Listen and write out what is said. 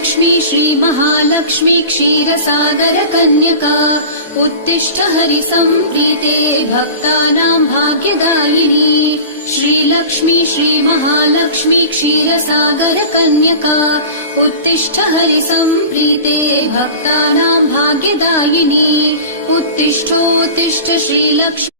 श्रीलक्ष्मी श्रीमहालक्ष्मी क्षीरसागर कन्यका उत्तिष्ठ हरिसम्प्रीते भक्तानां भाग्यदायिनी। श्रीलक्ष्मी श्रीमहालक्ष्मी क्षीरसागर कन्यका उत्तिष्ठ हरिसम्प्रीते भक्तानां भाग्यदायिनी। उत्तिष्ठोत्तिष्ठ श्रीलक्ष्मी।